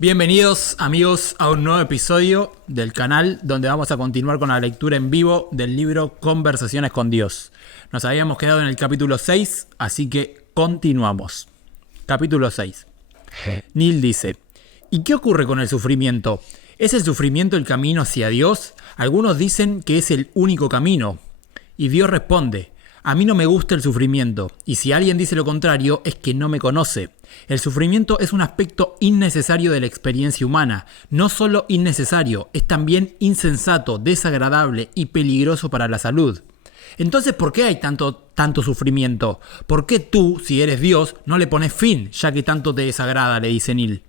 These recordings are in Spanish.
Bienvenidos amigos a un nuevo episodio del canal donde vamos a continuar con la lectura en vivo del libro Conversaciones con Dios. Nos habíamos quedado en el capítulo 6, así que continuamos. Capítulo 6. Neil dice: ¿y qué ocurre con el sufrimiento? ¿Es el sufrimiento el camino hacia Dios? Algunos dicen que es el único camino. Y Dios responde: a mí no me gusta el sufrimiento, y si alguien dice lo contrario es que no me conoce. El sufrimiento es un aspecto innecesario de la experiencia humana. No solo innecesario, es también insensato, desagradable y peligroso para la salud. Entonces, ¿por qué hay tanto sufrimiento? ¿Por qué tú, si eres Dios, no le pones fin, ya que tanto te desagrada?, le dice Neil.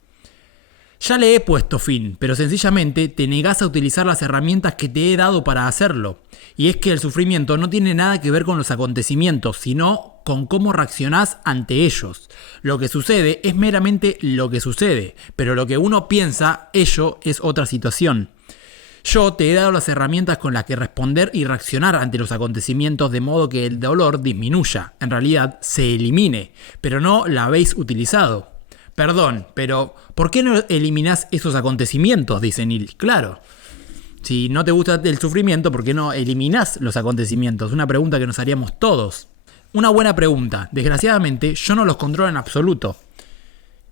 Ya le he puesto fin, pero sencillamente te negás a utilizar las herramientas que te he dado para hacerlo. Y es que el sufrimiento no tiene nada que ver con los acontecimientos, sino con cómo reaccionás ante ellos. Lo que sucede es meramente lo que sucede, pero lo que uno piensa, ello es otra situación. Yo te he dado las herramientas con las que responder y reaccionar ante los acontecimientos de modo que el dolor disminuya, en realidad se elimine, pero no la habéis utilizado. Perdón, pero ¿por qué no eliminás esos acontecimientos?, dice Neil. Claro, si no te gusta el sufrimiento, ¿por qué no eliminás los acontecimientos? Una pregunta que nos haríamos todos. Una buena pregunta. Desgraciadamente, yo no los controlo en absoluto.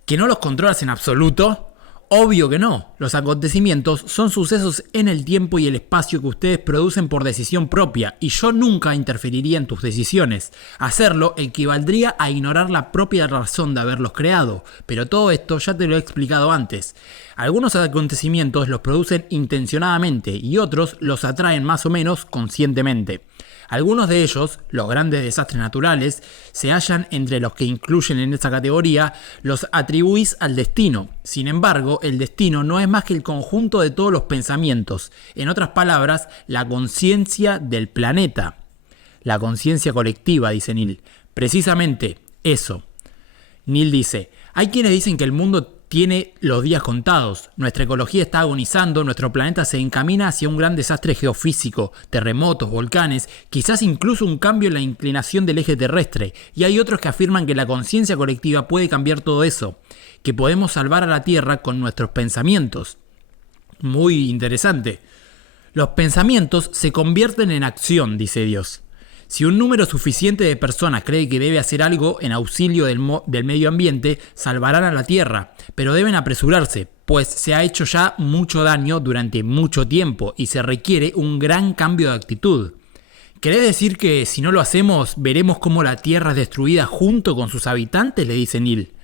¿Que no los controlas en absoluto? Obvio que no. Los acontecimientos son sucesos en el tiempo y el espacio que ustedes producen por decisión propia, y yo nunca interferiría en tus decisiones. Hacerlo equivaldría a ignorar la propia razón de haberlos creado, pero todo esto ya te lo he explicado antes. Algunos acontecimientos los producen intencionadamente y otros los atraen más o menos conscientemente. Algunos de ellos, los grandes desastres naturales, se hallan entre los que incluyen en esta categoría, los atribuís al destino. Sin embargo, el destino no es más que el conjunto de todos los pensamientos. En otras palabras, la conciencia del planeta. La conciencia colectiva, dice Neil. Precisamente eso. Neil dice: hay quienes dicen que el mundo tiene los días contados, nuestra ecología está agonizando, nuestro planeta se encamina hacia un gran desastre geofísico, terremotos, volcanes, quizás incluso un cambio en la inclinación del eje terrestre, y hay otros que afirman que la conciencia colectiva puede cambiar todo eso, que podemos salvar a la Tierra con nuestros pensamientos. Muy interesante. Los pensamientos se convierten en acción, dice Dios. Si un número suficiente de personas cree que debe hacer algo en auxilio del medio ambiente, salvarán a la Tierra, pero deben apresurarse, pues se ha hecho ya mucho daño durante mucho tiempo y se requiere un gran cambio de actitud. ¿Querés decir que si no lo hacemos, veremos cómo la Tierra es destruida junto con sus habitantes?, le dice Neil.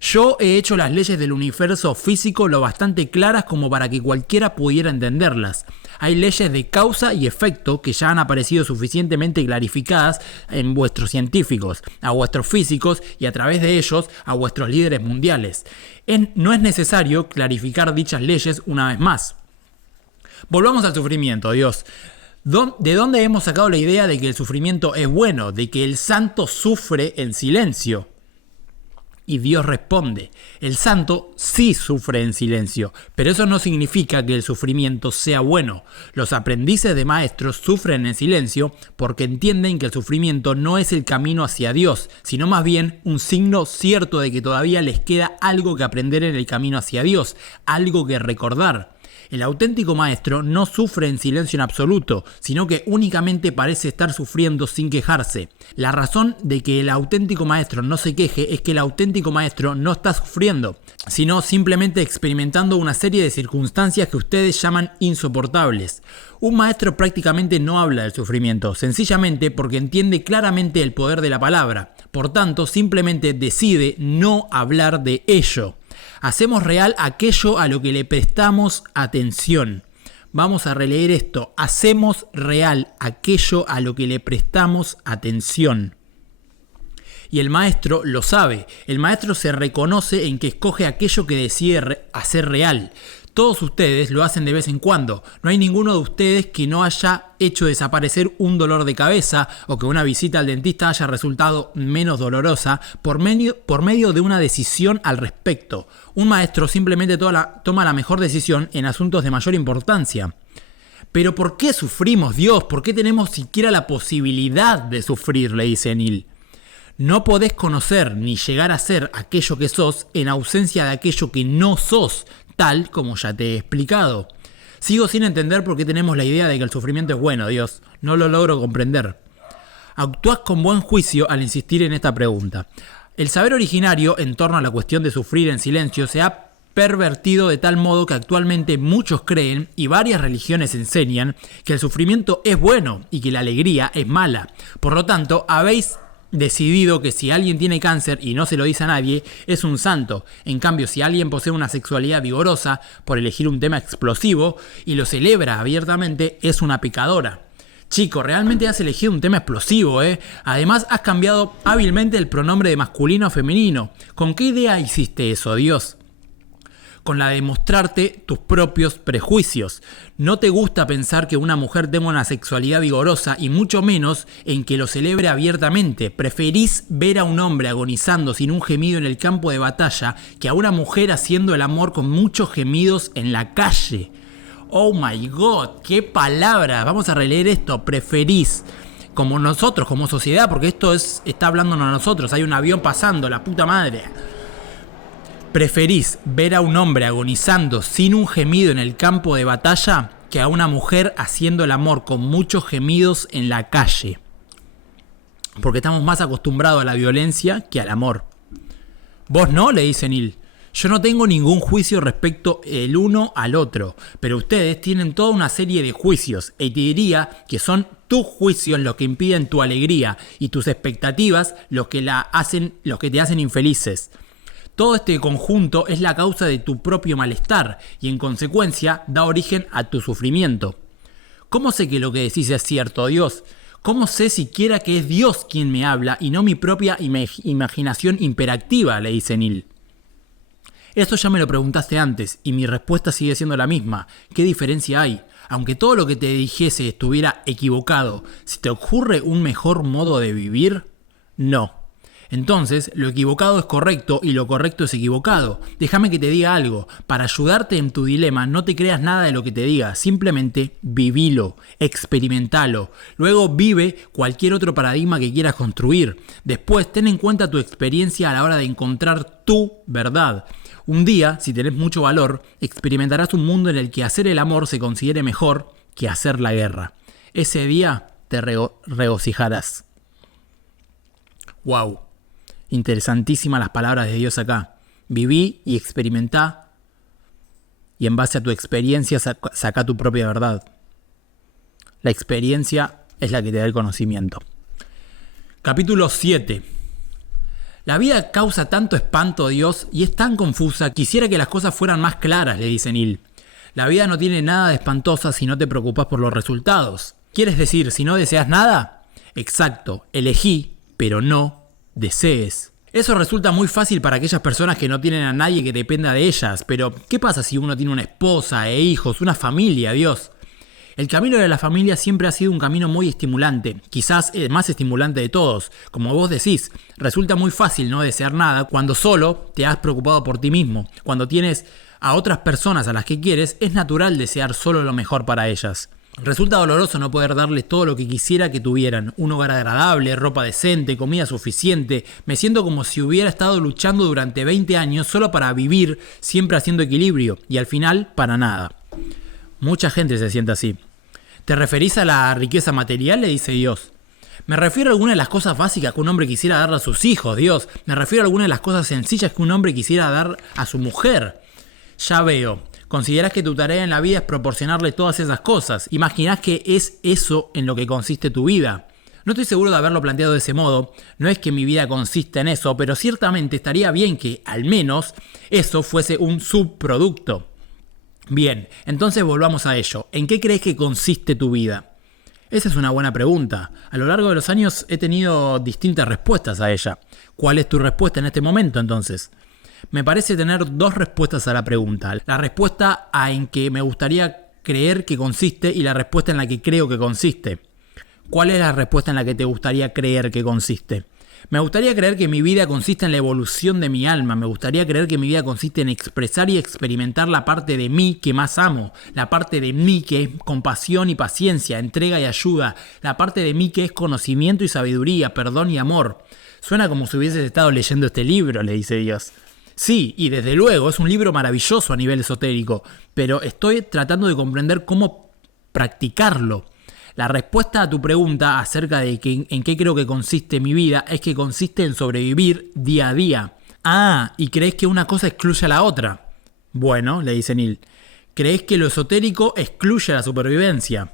Yo he hecho las leyes del universo físico lo bastante claras como para que cualquiera pudiera entenderlas. Hay leyes de causa y efecto que ya han aparecido suficientemente clarificadas en vuestros científicos, a vuestros físicos y a través de ellos a vuestros líderes mundiales. No es necesario clarificar dichas leyes una vez más. Volvamos al sufrimiento, Dios. ¿De dónde hemos sacado la idea de que el sufrimiento es bueno, de que el santo sufre en silencio? Y Dios responde: el santo sí sufre en silencio, pero eso no significa que el sufrimiento sea bueno. Los aprendices de maestros sufren en silencio porque entienden que el sufrimiento no es el camino hacia Dios, sino más bien un signo cierto de que todavía les queda algo que aprender en el camino hacia Dios, algo que recordar. El auténtico maestro no sufre en silencio en absoluto, sino que únicamente parece estar sufriendo sin quejarse. La razón de que el auténtico maestro no se queje es que el auténtico maestro no está sufriendo, sino simplemente experimentando una serie de circunstancias que ustedes llaman insoportables. Un maestro prácticamente no habla del sufrimiento, sencillamente porque entiende claramente el poder de la palabra. Por tanto, simplemente decide no hablar de ello. Hacemos real aquello a lo que le prestamos atención. Vamos a releer esto. Hacemos real aquello a lo que le prestamos atención. Y el maestro lo sabe. El maestro se reconoce en que escoge aquello que decide hacer real. Todos ustedes lo hacen de vez en cuando. No hay ninguno de ustedes que no haya hecho desaparecer un dolor de cabeza o que una visita al dentista haya resultado menos dolorosa por medio de una decisión al respecto. Un maestro simplemente toma la mejor decisión en asuntos de mayor importancia. Pero ¿por qué sufrimos, Dios? ¿Por qué tenemos siquiera la posibilidad de sufrir?, le dice Neil. No podés conocer ni llegar a ser aquello que sos en ausencia de aquello que no sos, tal como ya te he explicado. Sigo sin entender por qué tenemos la idea de que el sufrimiento es bueno, Dios. No lo logro comprender. Actuás con buen juicio al insistir en esta pregunta. El saber originario en torno a la cuestión de sufrir en silencio se ha pervertido de tal modo que actualmente muchos creen, y varias religiones enseñan, que el sufrimiento es bueno y que la alegría es mala. Por lo tanto, habéis decidido que si alguien tiene cáncer y no se lo dice a nadie, es un santo. En cambio, si alguien posee una sexualidad vigorosa, por elegir un tema explosivo, y lo celebra abiertamente, es una pecadora. Chico, realmente has elegido un tema explosivo, ¿eh? Además, has cambiado hábilmente el pronombre de masculino a femenino. ¿Con qué idea hiciste eso, Dios? Con la de mostrarte tus propios prejuicios. No te gusta pensar que una mujer tenga una sexualidad vigorosa y mucho menos en que lo celebre abiertamente. Preferís ver a un hombre agonizando sin un gemido en el campo de batalla que a una mujer haciendo el amor con muchos gemidos en la calle. Oh my God, qué palabra. Vamos a releer esto. Preferís, como nosotros, como sociedad, porque esto está hablándonos a nosotros. Hay un avión pasando, la puta madre. ¿Preferís ver a un hombre agonizando sin un gemido en el campo de batalla que a una mujer haciendo el amor con muchos gemidos en la calle? Porque estamos más acostumbrados a la violencia que al amor. ¿Vos no?, le dice Neil. Yo no tengo ningún juicio respecto el uno al otro, pero ustedes tienen toda una serie de juicios, y te diría que son tus juicios los que impiden tu alegría y tus expectativas los que te hacen infelices. Todo este conjunto es la causa de tu propio malestar y en consecuencia da origen a tu sufrimiento. ¿Cómo sé que lo que decís es cierto, Dios? ¿Cómo sé siquiera que es Dios quien me habla y no mi propia imaginación hiperactiva?, le dice Neil. Eso ya me lo preguntaste antes y mi respuesta sigue siendo la misma. ¿Qué diferencia hay? Aunque todo lo que te dijese estuviera equivocado, ¿se te ocurre un mejor modo de vivir? No. Entonces, lo equivocado es correcto y lo correcto es equivocado. Déjame que te diga algo. Para ayudarte en tu dilema, no te creas nada de lo que te diga. Simplemente vivilo, experimentalo. Luego vive cualquier otro paradigma que quieras construir. Después, ten en cuenta tu experiencia a la hora de encontrar tu verdad. Un día, si tenés mucho valor, experimentarás un mundo en el que hacer el amor se considere mejor que hacer la guerra. Ese día te regocijarás. Wow. Interesantísimas las palabras de Dios acá. Viví y experimentá y en base a tu experiencia saca tu propia verdad. La experiencia es la que te da el conocimiento. Capítulo 7. La vida causa tanto espanto, Dios, y es tan confusa. Quisiera que las cosas fueran más claras, le dice Neil. La vida no tiene nada de espantosa si no te preocupas por los resultados. ¿Quieres decir, si no deseas nada? Exacto, elegí, pero no desees. Eso resulta muy fácil para aquellas personas que no tienen a nadie que dependa de ellas, pero ¿qué pasa si uno tiene una esposa e hijos, una familia, Dios? El camino de la familia siempre ha sido un camino muy estimulante, quizás el más estimulante de todos. Como vos decís, resulta muy fácil no desear nada cuando solo te has preocupado por ti mismo. Cuando tienes a otras personas a las que quieres, es natural desear solo lo mejor para ellas. Resulta doloroso no poder darles todo lo que quisiera que tuvieran. Un hogar agradable, ropa decente, comida suficiente. Me siento como si hubiera estado luchando durante 20 años solo para vivir, siempre haciendo equilibrio, y al final, para nada. Mucha gente se siente así. ¿Te referís a la riqueza material?, le dice Dios. Me refiero a algunas de las cosas básicas que un hombre quisiera darle a sus hijos, Dios. Me refiero a algunas de las cosas sencillas que un hombre quisiera dar a su mujer. Ya veo. Considerás que tu tarea en la vida es proporcionarle todas esas cosas. Imaginás que es eso en lo que consiste tu vida. No estoy seguro de haberlo planteado de ese modo. No es que mi vida consista en eso, pero ciertamente estaría bien que, al menos, eso fuese un subproducto. Bien, entonces volvamos a ello. ¿En qué crees que consiste tu vida? Esa es una buena pregunta. A lo largo de los años he tenido distintas respuestas a ella. ¿Cuál es tu respuesta en este momento, entonces? Me parece tener dos respuestas a la pregunta. La respuesta en que me gustaría creer que consiste y la respuesta en la que creo que consiste. ¿Cuál es la respuesta en la que te gustaría creer que consiste? Me gustaría creer que mi vida consiste en la evolución de mi alma. Me gustaría creer que mi vida consiste en expresar y experimentar la parte de mí que más amo. La parte de mí que es compasión y paciencia, entrega y ayuda. La parte de mí que es conocimiento y sabiduría, perdón y amor. Suena como si hubieses estado leyendo este libro, le dice Dios. Sí, y desde luego es un libro maravilloso a nivel esotérico, pero estoy tratando de comprender cómo practicarlo. La respuesta a tu pregunta acerca de en qué creo que consiste mi vida es que consiste en sobrevivir día a día. Ah, ¿y crees que una cosa excluye a la otra? Bueno, le dice Neil, ¿crees que lo esotérico excluye a la supervivencia?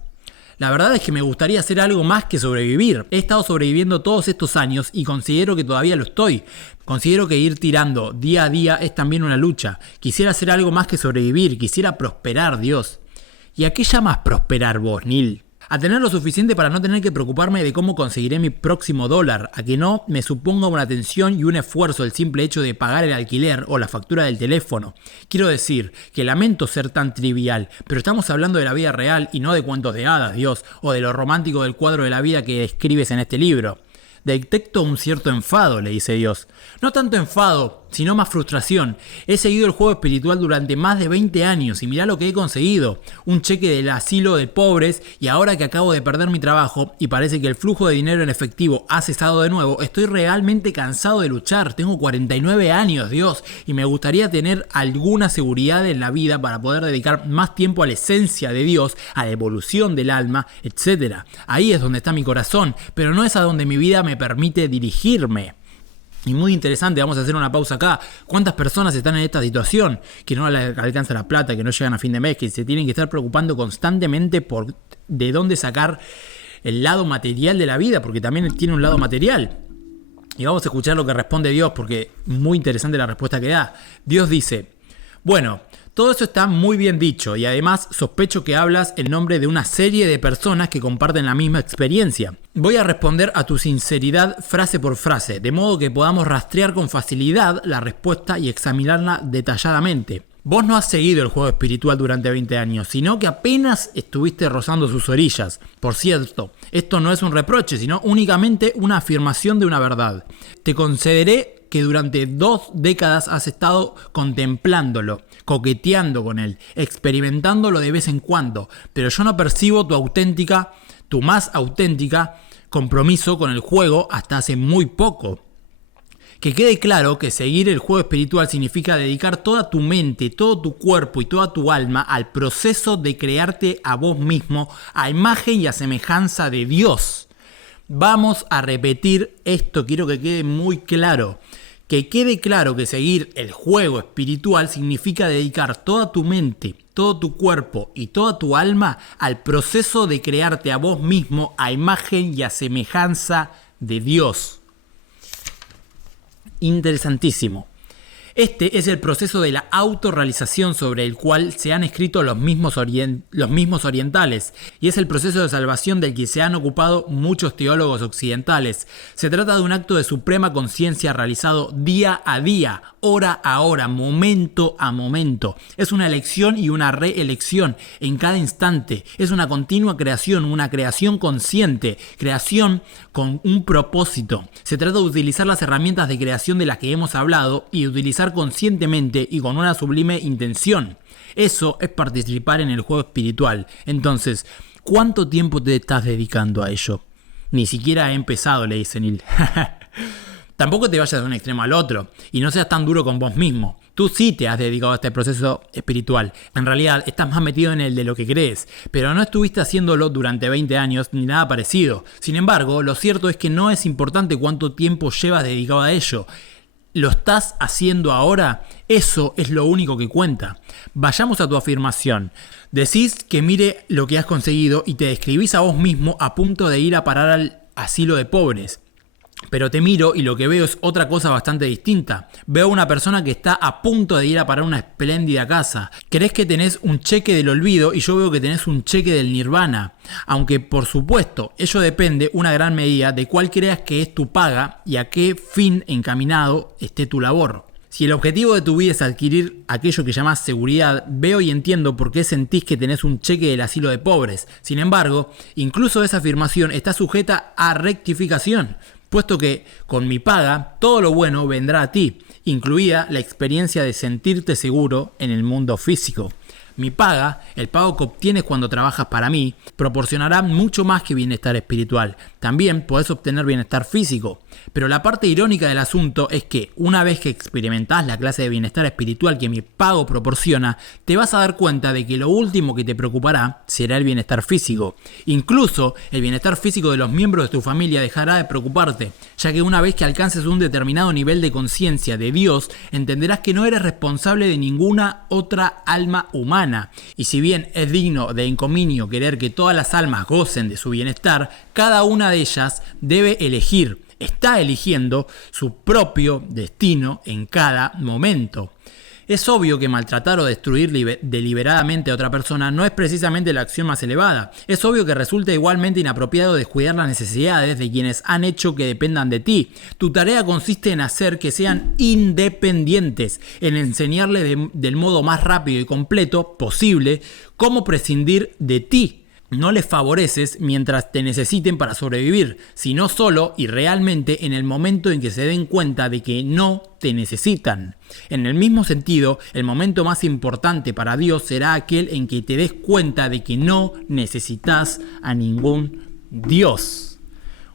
La verdad es que me gustaría hacer algo más que sobrevivir. He estado sobreviviendo todos estos años y considero que todavía lo estoy. Considero que ir tirando día a día es también una lucha. Quisiera hacer algo más que sobrevivir, quisiera prosperar, Dios. ¿Y a qué llamas prosperar vos, Neil? A tener lo suficiente para no tener que preocuparme de cómo conseguiré mi próximo dólar, a que no me suponga una tensión y un esfuerzo el simple hecho de pagar el alquiler o la factura del teléfono. Quiero decir que lamento ser tan trivial, pero estamos hablando de la vida real y no de cuentos de hadas, Dios, o de lo romántico del cuadro de la vida que escribes en este libro. Detecto un cierto enfado, le dice Dios. No tanto enfado, sino más frustración. He seguido el juego espiritual durante más de 20 años y mirá lo que he conseguido. Un cheque del asilo de pobres y ahora que acabo de perder mi trabajo y parece que el flujo de dinero en efectivo ha cesado de nuevo, estoy realmente cansado de luchar. Tengo 49 años, Dios, y me gustaría tener alguna seguridad en la vida para poder dedicar más tiempo a la esencia de Dios, a la evolución del alma, etc. Ahí es donde está mi corazón, pero no es a donde mi vida me permite dirigirme. Y muy interesante, vamos a hacer una pausa acá. ¿Cuántas personas están en esta situación? Que no les alcanza la plata, que no llegan a fin de mes, que se tienen que estar preocupando constantemente por de dónde sacar el lado material de la vida, porque también tiene un lado material. Y vamos a escuchar lo que responde Dios, porque es muy interesante la respuesta que da. Dios dice, bueno, todo eso está muy bien dicho y además sospecho que hablas en nombre de una serie de personas que comparten la misma experiencia. Voy a responder a tu sinceridad frase por frase, de modo que podamos rastrear con facilidad la respuesta y examinarla detalladamente. Vos no has seguido el juego espiritual durante 20 años, sino que apenas estuviste rozando sus orillas. Por cierto, esto no es un reproche, sino únicamente una afirmación de una verdad. Te concederé que durante 2 décadas has estado contemplándolo, coqueteando con él, experimentándolo de vez en cuando, pero yo no percibo tu más auténtica compromiso con el juego hasta hace muy poco. Que quede claro que seguir el juego espiritual significa dedicar toda tu mente, todo tu cuerpo y toda tu alma al proceso de crearte a vos mismo a imagen y a semejanza de Dios. Vamos a repetir esto, quiero que quede muy claro. Que quede claro que seguir el juego espiritual significa dedicar toda tu mente, todo tu cuerpo y toda tu alma al proceso de crearte a vos mismo a imagen y a semejanza de Dios. Interesantísimo. Este es el proceso de la autorrealización sobre el cual se han escrito los mismos orientales y es el proceso de salvación del que se han ocupado muchos teólogos occidentales. Se trata de un acto de suprema conciencia realizado día a día, hora a hora, momento a momento. Es una elección y una reelección en cada instante. Es una continua creación, una creación consciente, creación con un propósito. Se trata de utilizar las herramientas de creación de las que hemos hablado y utilizar conscientemente y con una sublime intención. Eso es participar en el juego espiritual. Entonces, ¿cuánto tiempo te estás dedicando a ello? Ni siquiera he empezado, le dice Neil. Tampoco te vayas de un extremo al otro y no seas tan duro con vos mismo. Tú sí te has dedicado a este proceso espiritual. En realidad estás más metido en el de lo que crees, pero no estuviste haciéndolo durante 20 años ni nada parecido. Sin embargo, lo cierto es que no es importante cuánto tiempo llevas dedicado a ello. ¿Lo estás haciendo ahora? Eso es lo único que cuenta. Vayamos a tu afirmación. Decís que mire lo que has conseguido y te describís a vos mismo a punto de ir a parar al asilo de pobres. Pero te miro y lo que veo es otra cosa bastante distinta. Veo a una persona que está a punto de ir a parar una espléndida casa. Crees que tenés un cheque del olvido y yo veo que tenés un cheque del nirvana. Aunque por supuesto, ello depende una gran medida de cuál creas que es tu paga y a qué fin encaminado esté tu labor. Si el objetivo de tu vida es adquirir aquello que llamás seguridad, veo y entiendo por qué sentís que tenés un cheque del asilo de pobres. Sin embargo, incluso esa afirmación está sujeta a rectificación, puesto que con mi paga todo lo bueno vendrá a ti, incluida la experiencia de sentirte seguro en el mundo físico. Mi paga, el pago que obtienes cuando trabajas para mí, proporcionará mucho más que bienestar espiritual. También podés obtener bienestar físico. Pero la parte irónica del asunto es que una vez que experimentás la clase de bienestar espiritual que mi pago proporciona, te vas a dar cuenta de que lo último que te preocupará será el bienestar físico. Incluso el bienestar físico de los miembros de tu familia dejará de preocuparte, ya que una vez que alcances un determinado nivel de conciencia de Dios, entenderás que no eres responsable de ninguna otra alma humana. Y si bien es digno de encomienio querer que todas las almas gocen de su bienestar, cada una de ellas debe elegir, está eligiendo su propio destino en cada momento. Es obvio que maltratar o destruir deliberadamente a otra persona no es precisamente la acción más elevada. Es obvio que resulta igualmente inapropiado descuidar las necesidades de quienes han hecho que dependan de ti. Tu tarea consiste en hacer que sean independientes, en enseñarles del modo más rápido y completo posible cómo prescindir de ti. No les favoreces mientras te necesiten para sobrevivir, sino solo y realmente en el momento en que se den cuenta de que no te necesitan. En el mismo sentido, el momento más importante para Dios será aquel en que te des cuenta de que no necesitas a ningún Dios.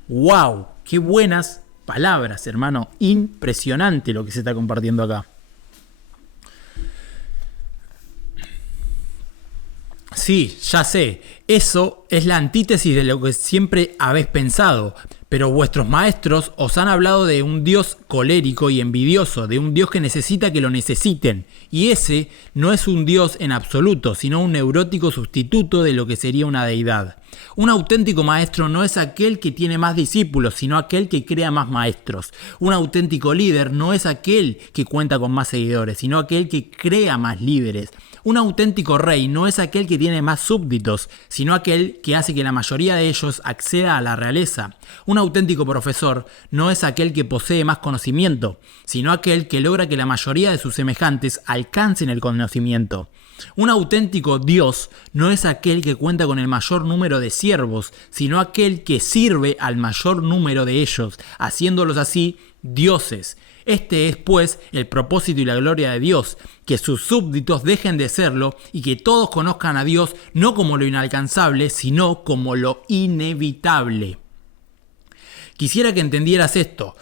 ¡Wow! ¡Qué buenas palabras, hermano! Impresionante lo que se está compartiendo acá. Sí, ya sé, eso es la antítesis de lo que siempre habéis pensado, pero vuestros maestros os han hablado de un Dios colérico y envidioso, de un Dios que necesita que lo necesiten, y ese no es un Dios en absoluto, sino un neurótico sustituto de lo que sería una deidad. Un auténtico maestro no es aquel que tiene más discípulos, sino aquel que crea más maestros. Un auténtico líder no es aquel que cuenta con más seguidores, sino aquel que crea más líderes. Un auténtico rey no es aquel que tiene más súbditos, sino aquel que hace que la mayoría de ellos acceda a la realeza. Un auténtico profesor no es aquel que posee más conocimiento, sino aquel que logra que la mayoría de sus semejantes alcancen el conocimiento. Un auténtico Dios no es aquel que cuenta con el mayor número de siervos, sino aquel que sirve al mayor número de ellos, haciéndolos así dioses. Este es, pues, el propósito y la gloria de Dios, que sus súbditos dejen de serlo y que todos conozcan a Dios no como lo inalcanzable, sino como lo inevitable. Quisiera que entendieras esto.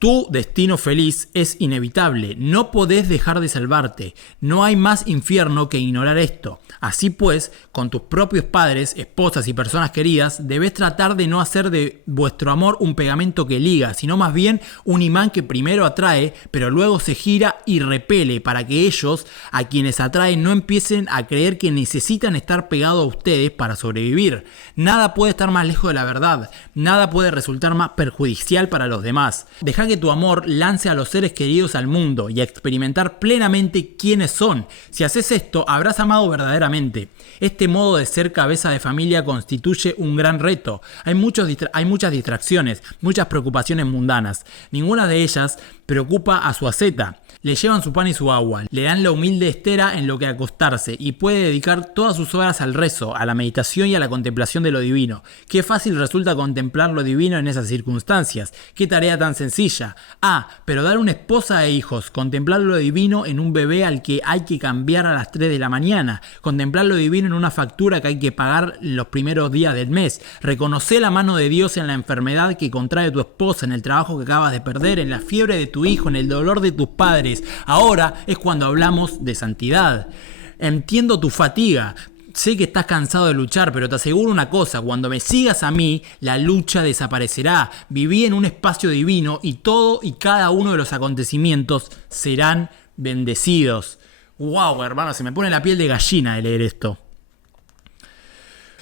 Tu destino feliz es inevitable, no podés dejar de salvarte, no hay más infierno que ignorar esto. Así pues, con tus propios padres, esposas y personas queridas, debes tratar de no hacer de vuestro amor un pegamento que liga, sino más bien un imán que primero atrae, pero luego se gira y repele para que ellos, a quienes atraen, no empiecen a creer que necesitan estar pegados a ustedes para sobrevivir. Nada puede estar más lejos de la verdad, nada puede resultar más perjudicial para los demás. Deja que tu amor lance a los seres queridos al mundo y a experimentar plenamente quiénes son. Si haces esto, habrás amado verdaderamente. Este modo de ser cabeza de familia constituye un gran reto. Hay muchas distracciones, muchas preocupaciones mundanas. Ninguna de ellas preocupa a su asceta. Le llevan su pan y su agua, le dan la humilde estera en lo que acostarse y puede dedicar todas sus horas al rezo, a la meditación y a la contemplación de lo divino. Qué fácil resulta contemplar lo divino en esas circunstancias. Qué tarea tan sencilla. Pero dar una esposa e hijos, contemplar lo divino en un bebé al que hay que cambiar a las 3 de la mañana, contemplar lo divino en una factura que hay que pagar los primeros días del mes, reconocer la mano de Dios en la enfermedad que contrae tu esposa, en el trabajo que acabas de perder, en la fiebre de tu hijo, en el dolor de tus padres. Ahora es cuando hablamos de santidad. Entiendo tu fatiga. Sé que estás cansado de luchar, pero te aseguro una cosa, cuando me sigas a mí, la lucha desaparecerá. Viví en un espacio divino y todo y cada uno de los acontecimientos serán bendecidos. Wow, hermano, se me pone la piel de gallina de leer esto.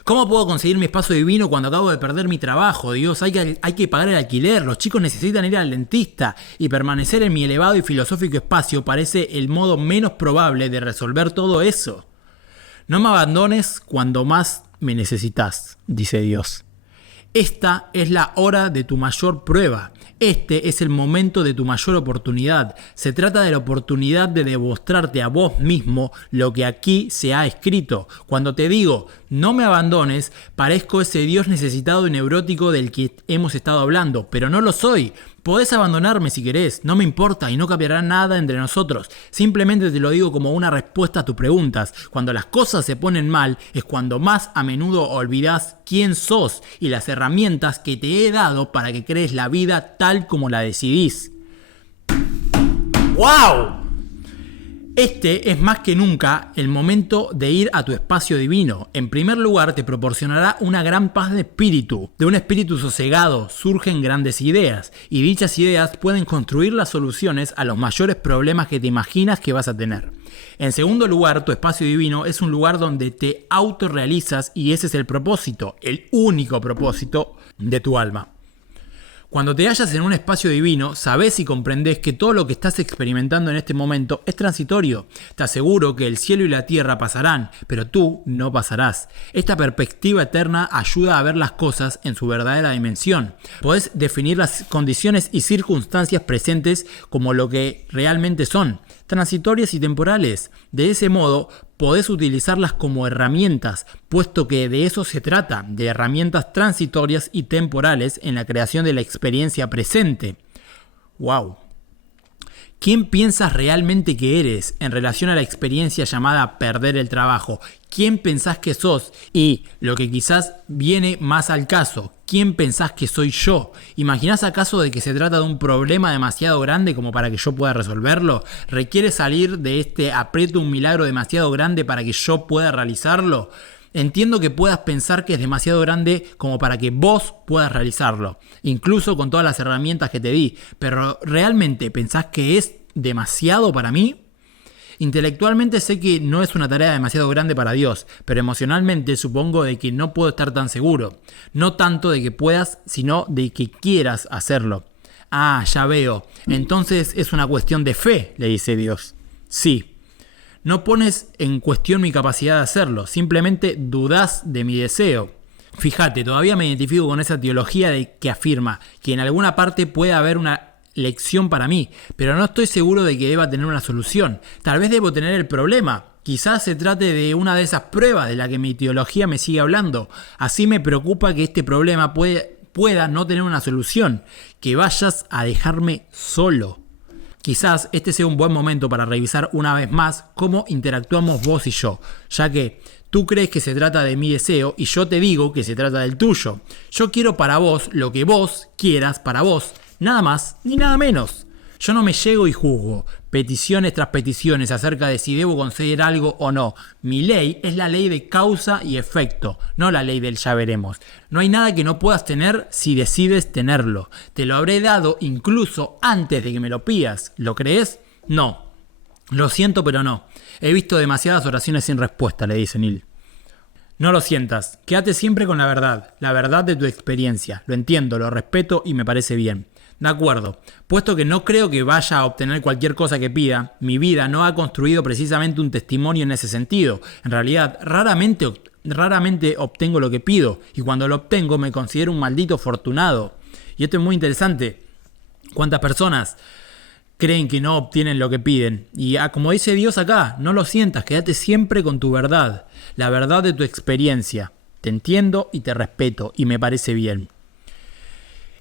¿Cómo puedo conseguir mi espacio divino cuando acabo de perder mi trabajo? Dios, hay que pagar el alquiler, los chicos necesitan ir al dentista y permanecer en mi elevado y filosófico espacio parece el modo menos probable de resolver todo eso. No me abandones cuando más me necesitas, dice Dios. Esta es la hora de tu mayor prueba. Este es el momento de tu mayor oportunidad. Se trata de la oportunidad de demostrarte a vos mismo lo que aquí se ha escrito. Cuando te digo, no me abandones, parezco ese Dios necesitado y neurótico del que hemos estado hablando, pero no lo soy. Podés abandonarme si querés, no me importa y no cambiará nada entre nosotros. Simplemente te lo digo como una respuesta a tus preguntas. Cuando las cosas se ponen mal es cuando más a menudo olvidás quién sos y las herramientas que te he dado para que crees la vida tal como la decidís. ¡Wow! Este es más que nunca el momento de ir a tu espacio divino. En primer lugar, te proporcionará una gran paz de espíritu. De un espíritu sosegado surgen grandes ideas, y dichas ideas pueden construir las soluciones a los mayores problemas que te imaginas que vas a tener. En segundo lugar, tu espacio divino es un lugar donde te autorrealizas, y ese es el propósito, el único propósito de tu alma. Cuando te hallas en un espacio divino, sabes y comprendes que todo lo que estás experimentando en este momento es transitorio. Te aseguro que el cielo y la tierra pasarán, pero tú no pasarás. Esta perspectiva eterna ayuda a ver las cosas en su verdadera dimensión. Podés definir las condiciones y circunstancias presentes como lo que realmente son, transitorias y temporales. De ese modo, podés utilizarlas como herramientas, puesto que de eso se trata, de herramientas transitorias y temporales en la creación de la experiencia presente. ¡Wow! ¿Quién piensas realmente que eres en relación a la experiencia llamada perder el trabajo? ¿Quién pensás que sos? Y lo que quizás viene más al caso, ¿quién pensás que soy yo? ¿Imaginás acaso de que se trata de un problema demasiado grande como para que yo pueda resolverlo? ¿Requiere salir de este aprieto un milagro demasiado grande para que yo pueda realizarlo? Entiendo que puedas pensar que es demasiado grande como para que vos puedas realizarlo, incluso con todas las herramientas que te di, pero ¿realmente pensás que es demasiado para mí? Intelectualmente sé que no es una tarea demasiado grande para Dios, pero emocionalmente supongo de que no puedo estar tan seguro. No tanto de que puedas, sino de que quieras hacerlo. Ah, ya veo. Entonces es una cuestión de fe, le dice Dios. Sí. No pones en cuestión mi capacidad de hacerlo, simplemente dudás de mi deseo. Fíjate, todavía me identifico con esa teología de que afirma que en alguna parte puede haber una lección para mí, pero no estoy seguro de que deba tener una solución. Tal vez debo tener el problema. Quizás se trate de una de esas pruebas de la que mi teología me sigue hablando. Así me preocupa que este problema pueda no tener una solución, que vayas a dejarme solo. Quizás este sea un buen momento para revisar una vez más cómo interactuamos vos y yo, ya que tú crees que se trata de mi deseo y yo te digo que se trata del tuyo. Yo quiero para vos lo que vos quieras para vos, nada más ni nada menos. Yo no me llego y juzgo, peticiones tras peticiones acerca de si debo conceder algo o no. Mi ley es la ley de causa y efecto, no la ley del ya veremos. No hay nada que no puedas tener si decides tenerlo. Te lo habré dado incluso antes de que me lo pidas. ¿Lo crees? No. Lo siento, pero no. He visto demasiadas oraciones sin respuesta, le dice Neil. No lo sientas. Quédate siempre con la verdad de tu experiencia. Lo entiendo, lo respeto y me parece bien. De acuerdo, puesto que no creo que vaya a obtener cualquier cosa que pida, mi vida no ha construido precisamente un testimonio en ese sentido. En realidad, raramente obtengo lo que pido, y cuando lo obtengo me considero un maldito afortunado. Y esto es muy interesante. ¿Cuántas personas creen que no obtienen lo que piden? Y como dice Dios acá, no lo sientas, quédate siempre con tu verdad, la verdad de tu experiencia. Te entiendo y te respeto, y me parece bien.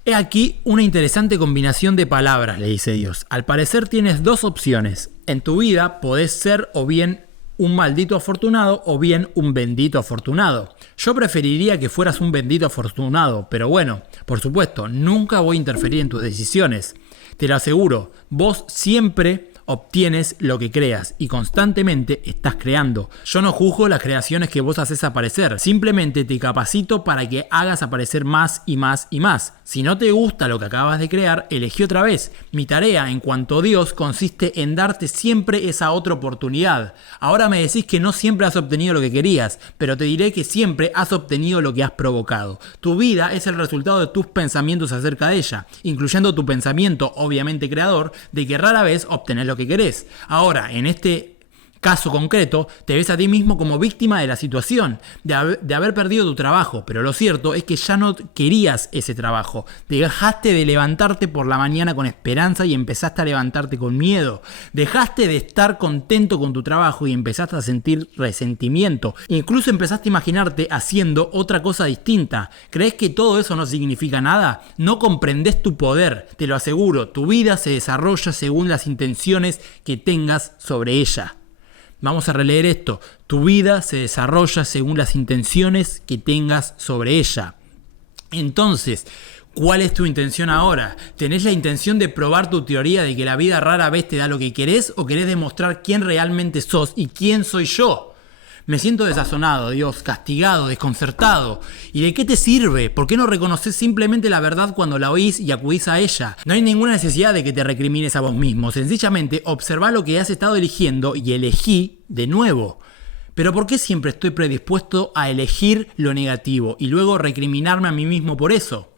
He aquí una interesante combinación de palabras, le dice Dios. Al parecer tienes dos opciones. En tu vida podés ser o bien un maldito afortunado o bien un bendito afortunado. Yo preferiría que fueras un bendito afortunado, pero bueno, por supuesto, nunca voy a interferir en tus decisiones. Te lo aseguro, vos siempre obtienes lo que creas y constantemente estás creando. Yo no juzgo las creaciones que vos haces aparecer, simplemente te capacito para que hagas aparecer más y más y más. Si no te gusta lo que acabas de crear, elegí otra vez. Mi tarea en cuanto a Dios consiste en darte siempre esa otra oportunidad. Ahora me decís que no siempre has obtenido lo que querías, pero te diré que siempre has obtenido lo que has provocado. Tu vida es el resultado de tus pensamientos acerca de ella, incluyendo tu pensamiento, obviamente creador, de que rara vez obtenés lo que querés. Ahora, en este Caso concreto, te ves a ti mismo como víctima de la situación, de haber perdido tu trabajo, pero lo cierto es que ya no querías ese trabajo. Dejaste de levantarte por la mañana con esperanza y empezaste a levantarte con miedo. Dejaste de estar contento con tu trabajo y empezaste a sentir resentimiento. Incluso empezaste a imaginarte haciendo otra cosa distinta. ¿Crees que todo eso no significa nada? No comprendes tu poder, te lo aseguro. Tu vida se desarrolla según las intenciones que tengas sobre ella. Vamos a releer esto. Tu vida se desarrolla según las intenciones que tengas sobre ella. Entonces, ¿cuál es tu intención ahora? ¿Tenés la intención de probar tu teoría de que la vida rara vez te da lo que querés o querés demostrar quién realmente sos y quién soy yo? Me siento desazonado, Dios, castigado, desconcertado. ¿Y de qué te sirve? ¿Por qué no reconoces simplemente la verdad cuando la oís y acudís a ella? No hay ninguna necesidad de que te recrimines a vos mismo. Sencillamente, observá lo que has estado eligiendo y elegí de nuevo. Pero ¿por qué siempre estoy predispuesto a elegir lo negativo y luego recriminarme a mí mismo por eso?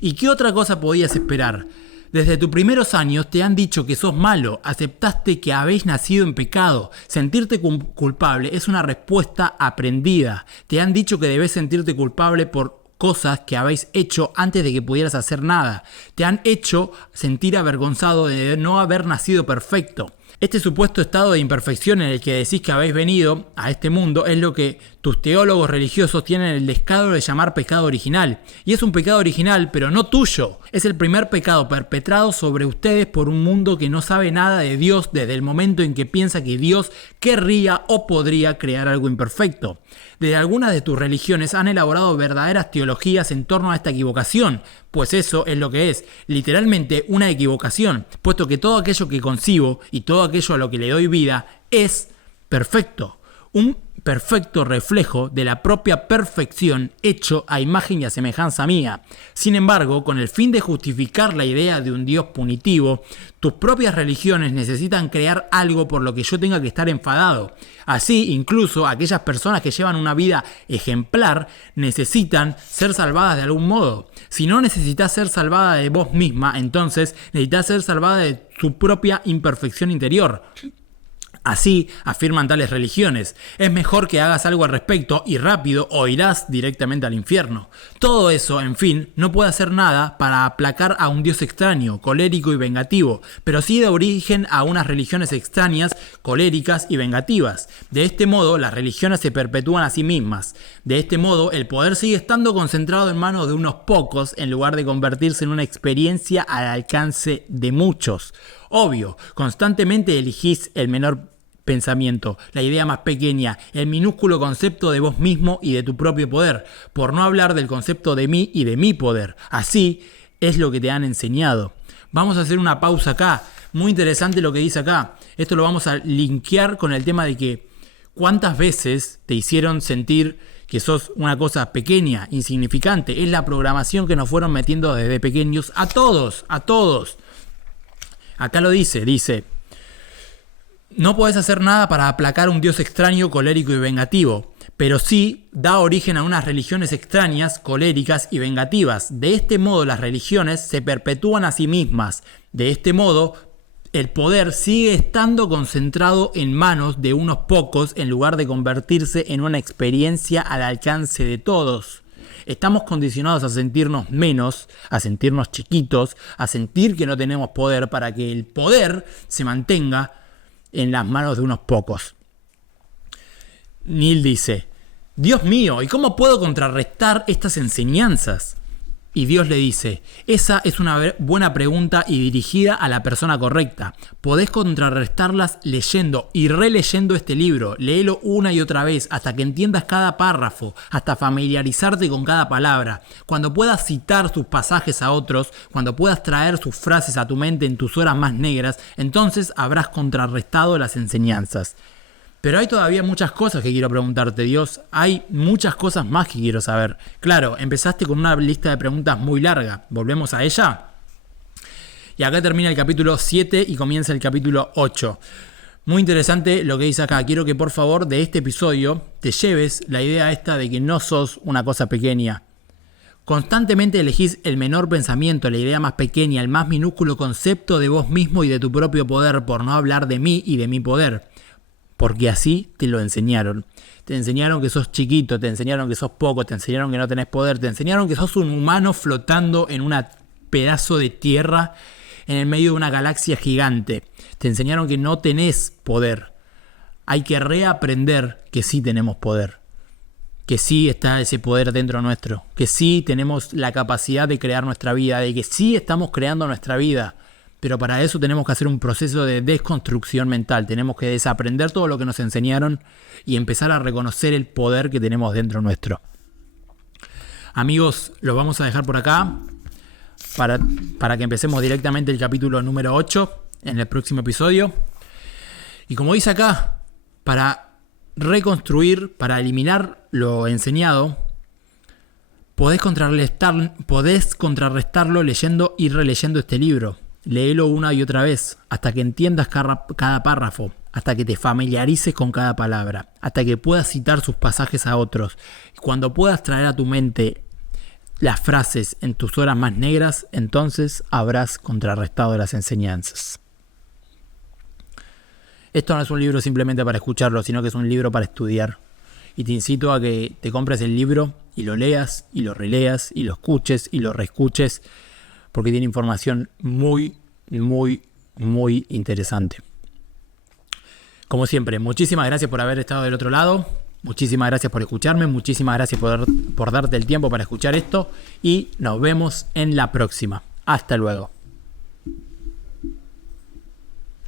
¿Y qué otra cosa podías esperar? Desde tus primeros años te han dicho que sos malo, aceptaste que habéis nacido en pecado. Sentirte culpable es una respuesta aprendida. Te han dicho que debes sentirte culpable por cosas que habéis hecho antes de que pudieras hacer nada. Te han hecho sentir avergonzado de no haber nacido perfecto. Este supuesto estado de imperfección en el que decís que habéis venido a este mundo es lo que tus teólogos religiosos tienen el descaro de llamar pecado original. Y es un pecado original, pero no tuyo. Es el primer pecado perpetrado sobre ustedes por un mundo que no sabe nada de Dios desde el momento en que piensa que Dios querría o podría crear algo imperfecto. Desde algunas de tus religiones han elaborado verdaderas teologías en torno a esta equivocación, pues eso es lo que es, literalmente una equivocación, puesto que todo aquello que concibo y todo aquello a lo que le doy vida es perfecto. Un perfecto reflejo de la propia perfección hecho a imagen y a semejanza mía. Sin embargo, con el fin de justificar la idea de un Dios punitivo, tus propias religiones necesitan crear algo por lo que yo tenga que estar enfadado. Así, incluso aquellas personas que llevan una vida ejemplar necesitan ser salvadas de algún modo. Si no necesitas ser salvada de vos misma, entonces necesitas ser salvada de tu propia imperfección interior. Así afirman tales religiones. Es mejor que hagas algo al respecto y rápido o irás directamente al infierno. Todo eso, en fin, no puede hacer nada para aplacar a un Dios extraño, colérico y vengativo, pero sí da origen a unas religiones extrañas, coléricas y vengativas. De este modo, las religiones se perpetúan a sí mismas. De este modo, el poder sigue estando concentrado en manos de unos pocos en lugar de convertirse en una experiencia al alcance de muchos. Obvio, constantemente elegís el menor pensamiento, la idea más pequeña, el minúsculo concepto de vos mismo y de tu propio poder, por no hablar del concepto de mí y de mi poder. Así es lo que te han enseñado. Vamos a hacer una pausa acá. Muy interesante lo que dice acá. Esto lo vamos a linkear con el tema de que cuántas veces te hicieron sentir que sos una cosa pequeña, insignificante. Es la programación que nos fueron metiendo desde pequeños a todos. Acá lo dice, no podés hacer nada para aplacar a un Dios extraño, colérico y vengativo, pero sí da origen a unas religiones extrañas, coléricas y vengativas. De este modo las religiones se perpetúan a sí mismas. De este modo el poder sigue estando concentrado en manos de unos pocos en lugar de convertirse en una experiencia al alcance de todos. Estamos condicionados a sentirnos menos, a sentirnos chiquitos, a sentir que no tenemos poder para que el poder se mantenga en las manos de unos pocos. Neil dice, Dios mío, ¿y cómo puedo contrarrestar estas enseñanzas? Y Dios le dice, esa es una buena pregunta y dirigida a la persona correcta. Podés contrarrestarlas leyendo y releyendo este libro. Léelo una y otra vez hasta que entiendas cada párrafo, hasta familiarizarte con cada palabra. Cuando puedas citar sus pasajes a otros, cuando puedas traer sus frases a tu mente en tus horas más negras, entonces habrás contrarrestado las enseñanzas. Pero hay todavía muchas cosas que quiero preguntarte, Dios. Hay muchas cosas más que quiero saber. Claro, empezaste con una lista de preguntas muy larga. ¿Volvemos a ella? Y acá termina el capítulo 7 y comienza el capítulo 8. Muy interesante lo que dice acá. Quiero que por favor de este episodio te lleves la idea esta de que no sos una cosa pequeña. Constantemente elegís el menor pensamiento, la idea más pequeña, el más minúsculo concepto de vos mismo y de tu propio poder, por no hablar de mí y de mi poder. porque así te lo enseñaron. Te enseñaron que sos chiquito, te enseñaron que sos poco, te enseñaron que no tenés poder, te enseñaron que sos un humano flotando en un pedazo de tierra en el medio de una galaxia gigante. Te enseñaron que no tenés poder. Hay que reaprender que sí tenemos poder. Que sí está ese poder dentro nuestro. Que sí tenemos la capacidad de crear nuestra vida. De que sí estamos creando nuestra vida. Pero para eso tenemos que hacer un proceso de desconstrucción mental. Tenemos que desaprender todo lo que nos enseñaron y empezar a reconocer el poder que tenemos dentro nuestro. Amigos, los vamos a dejar por acá para que empecemos directamente el capítulo número 8 en el próximo episodio. Y como dice acá, para reconstruir, para eliminar lo enseñado, podés contrarrestarlo leyendo y releyendo este libro. Léelo una y otra vez, hasta que entiendas cada párrafo, hasta que te familiarices con cada palabra, hasta que puedas citar sus pasajes a otros. Cuando puedas traer a tu mente las frases en tus horas más negras, entonces habrás contrarrestado las enseñanzas. Esto no es un libro simplemente para escucharlo, sino que es un libro para estudiar. Y te incito a que te compres el libro y lo leas, y lo releas, y lo escuches, y lo reescuches, porque tiene información muy, muy, muy interesante. Como siempre, muchísimas gracias por haber estado del otro lado. Muchísimas gracias por escucharme. Muchísimas gracias por darte el tiempo para escuchar esto. Y nos vemos en la próxima. Hasta luego.